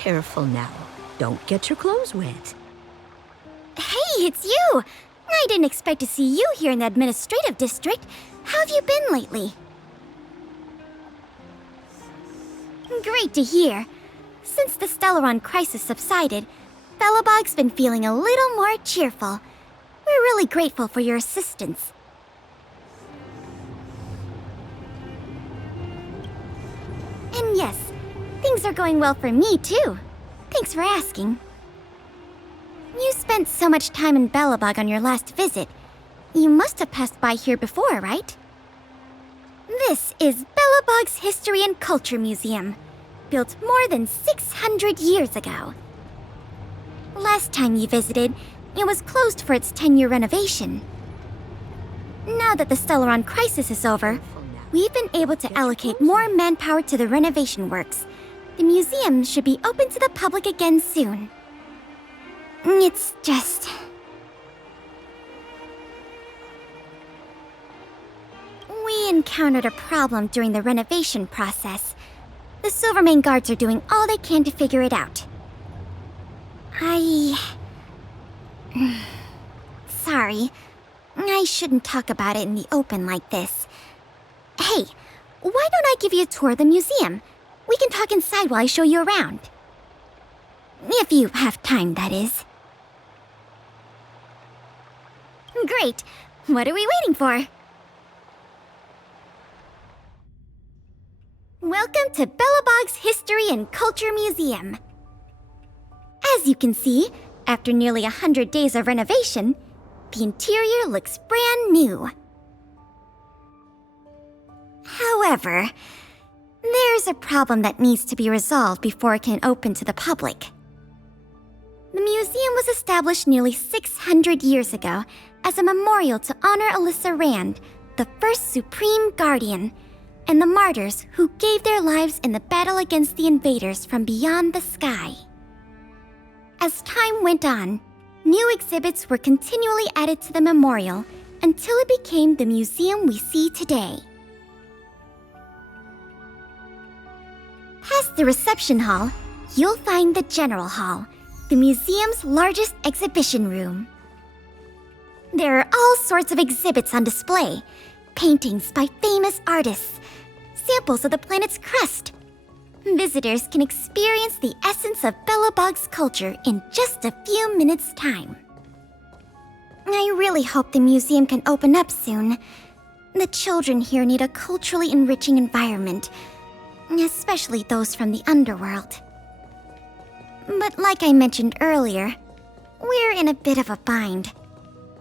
Careful now. Don't get your clothes wet. Hey, it's you! I didn't expect to see you here in the administrative district. How have you been lately? Great to hear. Since the Stellaron crisis subsided, Belobog's been feeling a little more cheerful. We're really grateful for your assistance. And yes, things are going well for me too. Thanks for asking. You spent so much time in Belobog on your last visit. You must have passed by here before, right? This is Belobog's History and Culture Museum, built more than 600 years ago. Last time you visited, it was closed for its 10-year renovation. Now that the Stellaron crisis is over, we've been able to allocate more manpower to the renovation works. The museum should be open to the public again soon. It's just... We encountered a problem during the renovation process. The Silvermane guards are doing all they can to figure it out. Sorry. I shouldn't talk about it in the open like this. Hey, why don't I give you a tour of the museum? We can talk inside while I show you around. If you have time, that is. Great. What are we waiting for? Welcome to Belobog's History and Culture Museum. As you can see, after nearly 100 days of renovation, the interior looks brand new. However, there's a problem that needs to be resolved before it can open to the public. The museum was established nearly 600 years ago as a memorial to honor Alyssa Rand, the first Supreme Guardian, and the martyrs who gave their lives in the battle against the invaders from beyond the sky. As time went on, new exhibits were continually added to the memorial until it became the museum we see today. Past the reception hall, you'll find the General Hall, the museum's largest exhibition room. There are all sorts of exhibits on display, paintings by famous artists, samples of the planet's crust. Visitors can experience the essence of Belobog's culture in just a few minutes' time. I really hope the museum can open up soon. The children here need a culturally enriching environment, especially those from the underworld. But like I mentioned earlier, we're in a bit of a bind.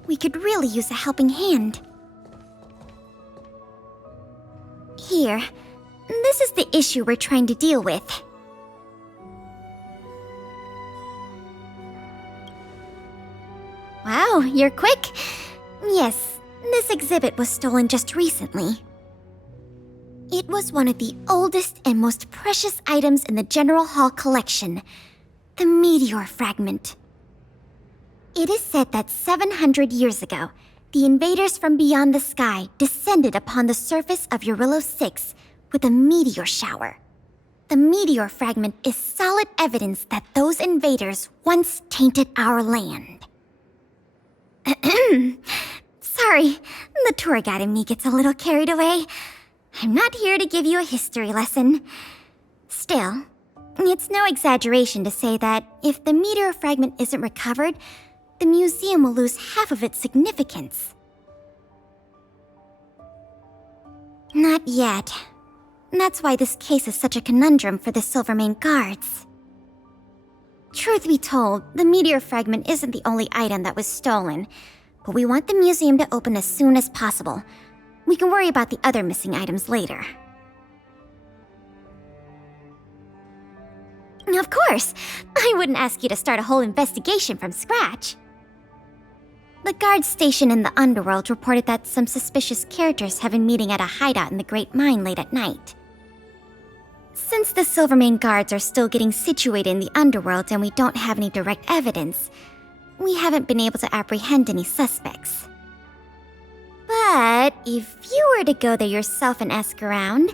We could really use a helping hand. Here, this is the issue we're trying to deal with. Wow, you're quick. Yes, this exhibit was stolen just recently. It was one of the oldest and most precious items in the General Hall collection, the meteor fragment. It is said that 700 years ago, the invaders from beyond the sky descended upon the surface of Eurillo 6 with a meteor shower. The meteor fragment is solid evidence that those invaders once tainted our land. Sorry, the tour guide in me gets a little carried away. I'm not here to give you a history lesson. Still, it's no exaggeration to say that if the meteor fragment isn't recovered, the museum will lose half of its significance. Not yet. That's why this case is such a conundrum for the Silvermane guards. Truth be told, the meteor fragment isn't the only item that was stolen, but we want the museum to open as soon as possible. We can worry about the other missing items later. Of course! I wouldn't ask you to start a whole investigation from scratch. The guards stationed in the underworld reported that some suspicious characters have been meeting at a hideout in the Great Mine late at night. Since the Silvermane guards are still getting situated in the underworld and we don't have any direct evidence, we haven't been able to apprehend any suspects. But if you were to go there yourself and ask around,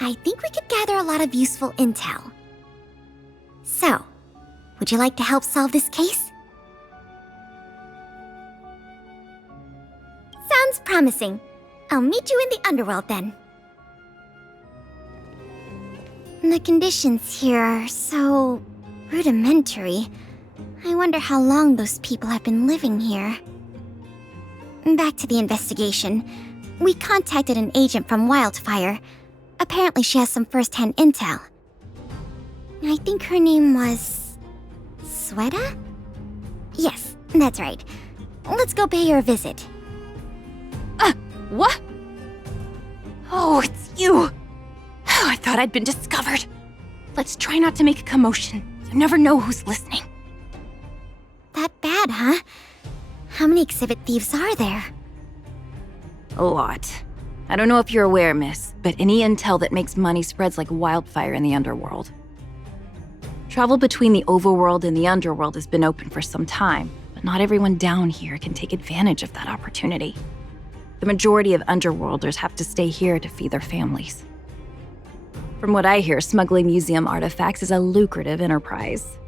I think we could gather a lot of useful intel. So, would you like to help solve this case? Sounds promising. I'll meet you in the underworld then. The conditions here are so rudimentary. I wonder how long those people have been living here. Back to the investigation. We contacted an agent from Wildfire. Apparently she has some first-hand intel. I think her name was... Sweta? Yes, that's right. Let's go pay her a visit. What? Oh, it's you! I thought I'd been discovered. Let's try not to make a commotion. You never know who's listening. That bad, huh? How many exhibit thieves are there? A lot. I don't know if you're aware, miss, but any intel that makes money spreads like wildfire in the underworld. Travel between the overworld and the underworld has been open for some time, but not everyone down here can take advantage of that opportunity. The majority of underworlders have to stay here to feed their families. From what I hear, smuggling museum artifacts is a lucrative enterprise.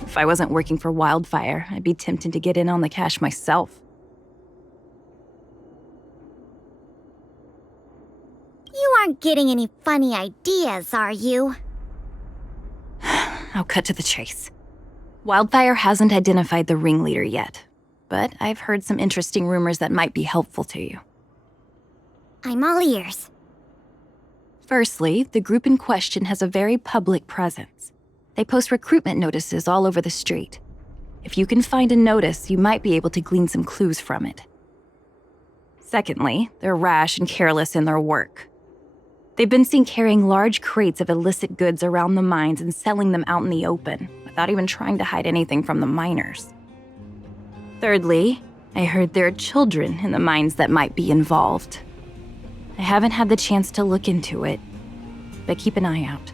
If I wasn't working for Wildfire, I'd be tempted to get in on the cash myself. You aren't getting any funny ideas, are you? I'll cut to the chase. Wildfire hasn't identified the ringleader yet, but I've heard some interesting rumors that might be helpful to you. I'm all ears. Firstly, the group in question has a very public presence. They post recruitment notices all over the street. If you can find a notice, you might be able to glean some clues from it. Secondly, they're rash and careless in their work. They've been seen carrying large crates of illicit goods around the mines and selling them out in the open, without even trying to hide anything from the miners. Thirdly, I heard there are children in the mines that might be involved. I haven't had the chance to look into it, but keep an eye out.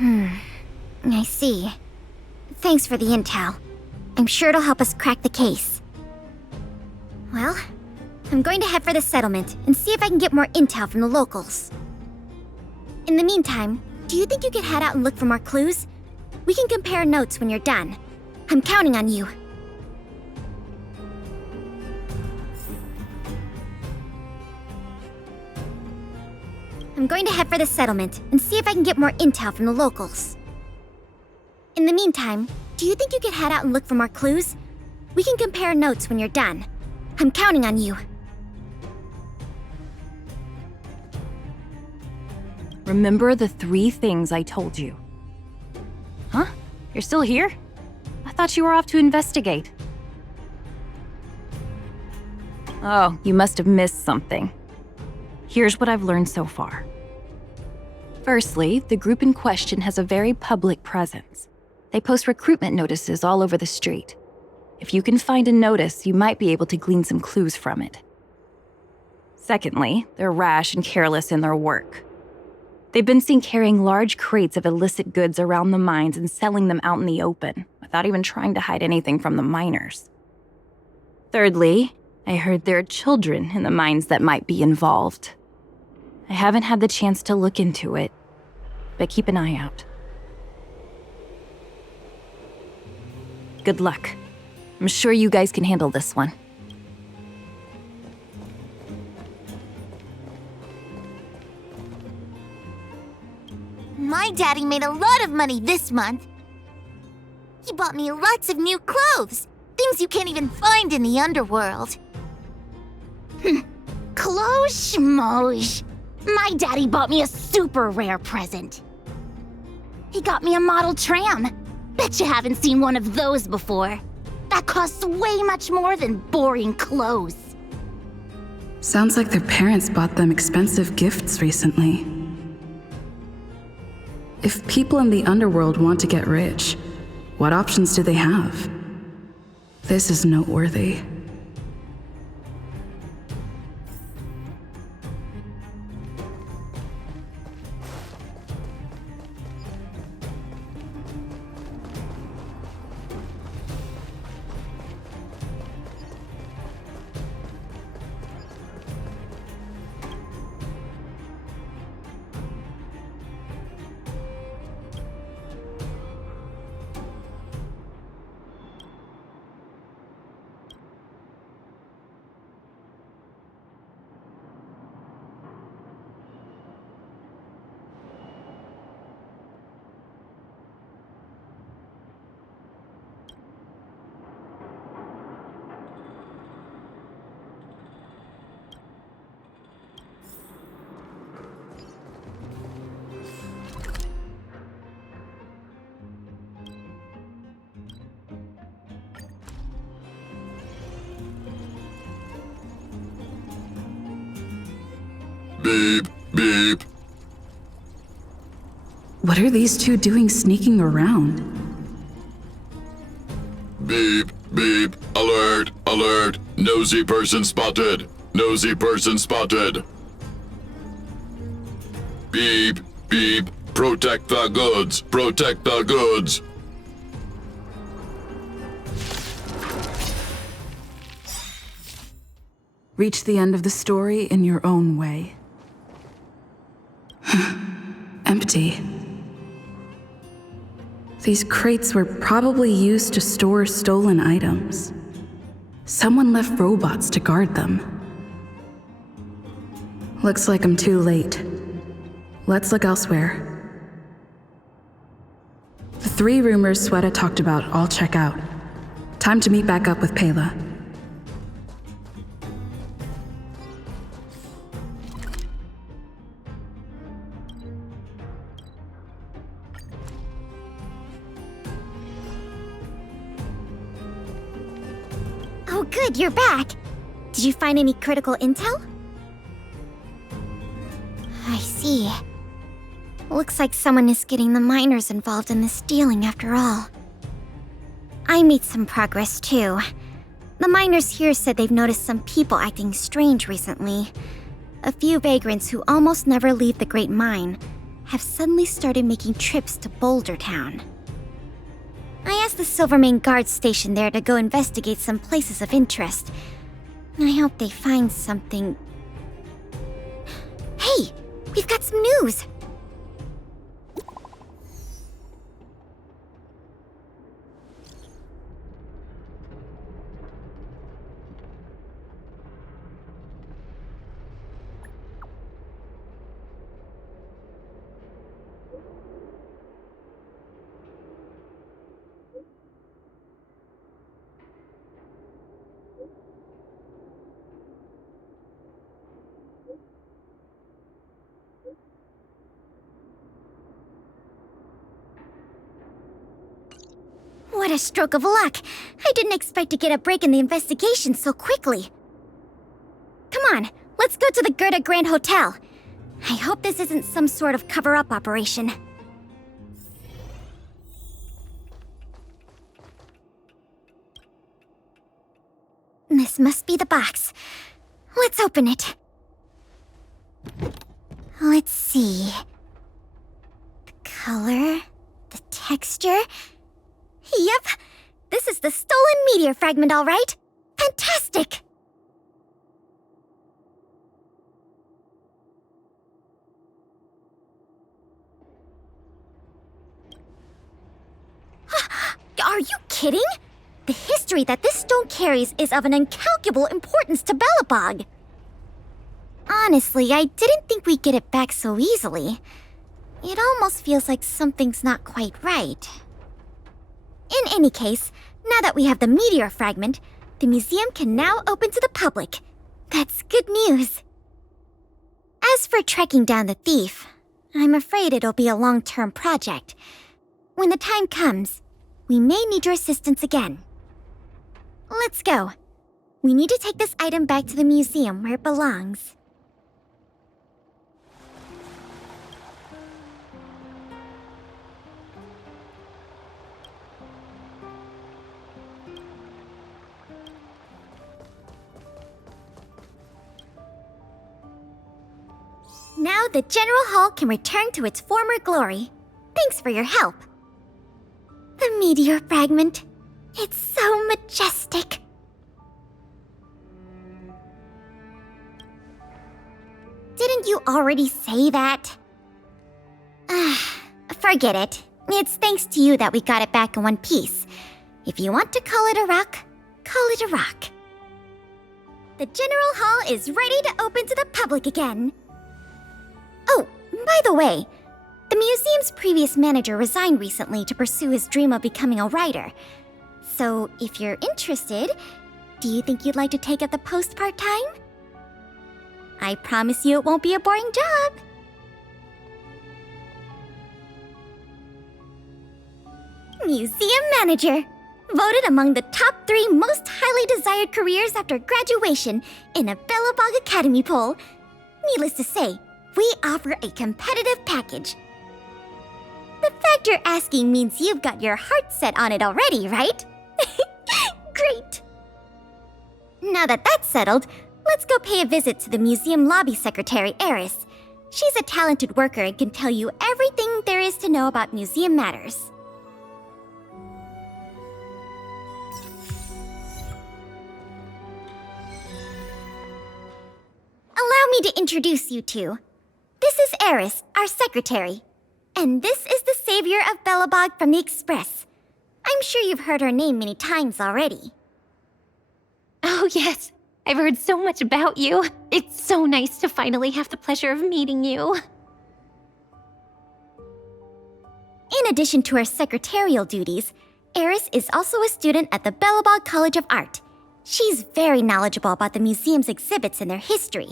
I see. Thanks for the intel. I'm sure it'll help us crack the case. Well, I'm going to head for the settlement and see if I can get more intel from the locals. In the meantime, do you think you could head out and look for more clues? We can compare notes when you're done. I'm counting on you. I'm going to head for the settlement and see if I can get more intel from the locals. In the meantime, do you think you could head out and look for more clues? We can compare notes when you're done. I'm counting on you. Remember the 3 things I told you. Huh? You're still here? I thought you were off to investigate. Oh, you must have missed something. Here's what I've learned so far. Firstly, the group in question has a very public presence. They post recruitment notices all over the street. If you can find a notice, you might be able to glean some clues from it. Secondly, they're rash and careless in their work. They've been seen carrying large crates of illicit goods around the mines and selling them out in the open, without even trying to hide anything from the miners. Thirdly, I heard there are children in the mines that might be involved. I haven't had the chance to look into it, but keep an eye out. Good luck. I'm sure you guys can handle this one. My daddy made a lot of money this month. He bought me lots of new clothes, things you can't even find in the underworld. Clothes schmoes. My daddy bought me a super rare present. He got me a model tram. Bet you haven't seen one of those before. That costs way much more than boring clothes. Sounds like their parents bought them expensive gifts recently. If people in the underworld want to get rich, what options do they have? This is noteworthy. Beep, beep. What are these two doing sneaking around? Beep, beep. Alert, alert. Nosy person spotted. Nosy person spotted. Beep, beep. Protect the goods. Protect the goods. Reach the end of the story in your own way. Empty. These crates were probably used to store stolen items. Someone left robots to guard them. Looks like I'm too late. Let's look elsewhere. The 3 rumors Sweta talked about all check out. Time to meet back up with Pela. Oh good, you're back! Did you find any critical intel? I see. Looks like someone is getting the miners involved in this stealing after all. I made some progress too. The miners here said they've noticed some people acting strange recently. A few vagrants who almost never leave the Great Mine have suddenly started making trips to Boulder Town. I asked the Silvermane guard stationed there to go investigate some places of interest. I hope they find something. Hey! We've got some news! What a stroke of luck! I didn't expect to get a break in the investigation so quickly. Come on, let's go to the Gerda Grand Hotel. I hope this isn't some sort of cover-up operation. This must be the box. Let's open it. Let's see. The color, the texture. Yep, this is the stolen meteor fragment, all right. Fantastic! Are you kidding? The history that this stone carries is of an incalculable importance to Belobog. Honestly, I didn't think we'd get it back so easily. It almost feels like something's not quite right. In any case, now that we have the meteor fragment, the museum can now open to the public. That's good news. As for tracking down the thief, I'm afraid it'll be a long-term project. When the time comes, we may need your assistance again. Let's go. We need to take this item back to the museum where it belongs. Now the General Hall can return to its former glory. Thanks for your help. The meteor fragment. It's so majestic. Didn't you already say that? Forget it. It's thanks to you that we got it back in one piece. If you want to call it a rock, call it a rock. The General Hall is ready to open to the public again. Oh, by the way, the museum's previous manager resigned recently to pursue his dream of becoming a writer. So, if you're interested, do you think you'd like to take up the post part-time? I promise you it won't be a boring job. Museum manager, voted among the top 3 most highly desired careers after graduation in a Belobog Academy poll. Needless to say, we offer a competitive package. The fact you're asking means you've got your heart set on it already, right? Great! Now that that's settled, let's go pay a visit to the museum lobby secretary, Eris. She's a talented worker and can tell you everything there is to know about museum matters. Allow me to introduce you two. This is Eris, our secretary. And this is the savior of Belobog from the Express. I'm sure you've heard her name many times already. Oh, yes. I've heard so much about you. It's so nice to finally have the pleasure of meeting you. In addition to her secretarial duties, Eris is also a student at the Belobog College of Art. She's very knowledgeable about the museum's exhibits and their history.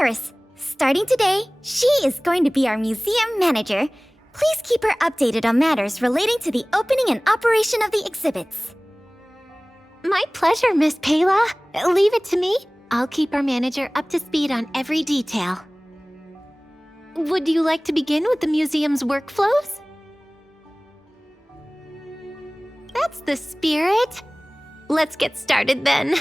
Eris, starting today, she is going to be our museum manager. Please keep her updated on matters relating to the opening and operation of the exhibits. My pleasure, Miss Payla. Leave it to me. I'll keep our manager up to speed on every detail. Would you like to begin with the museum's workflows? That's the spirit. Let's get started then.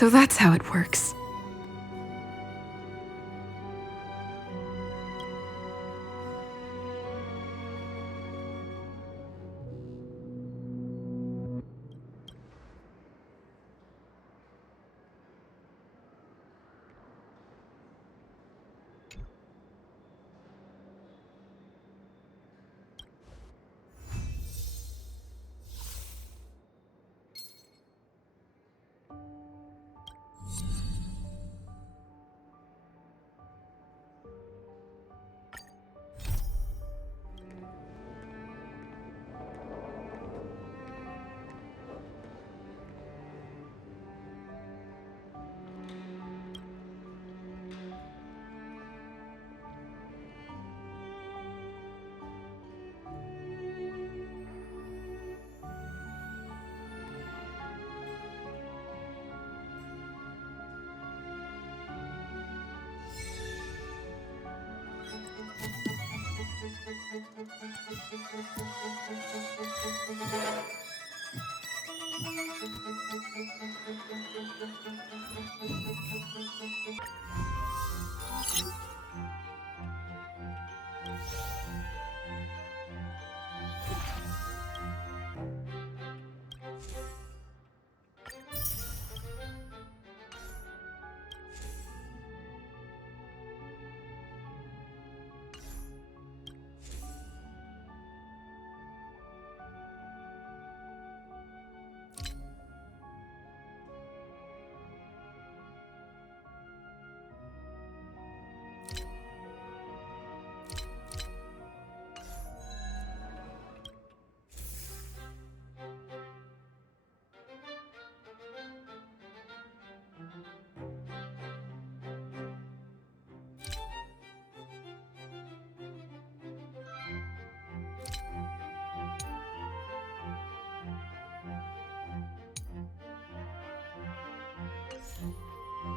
So that's how it works.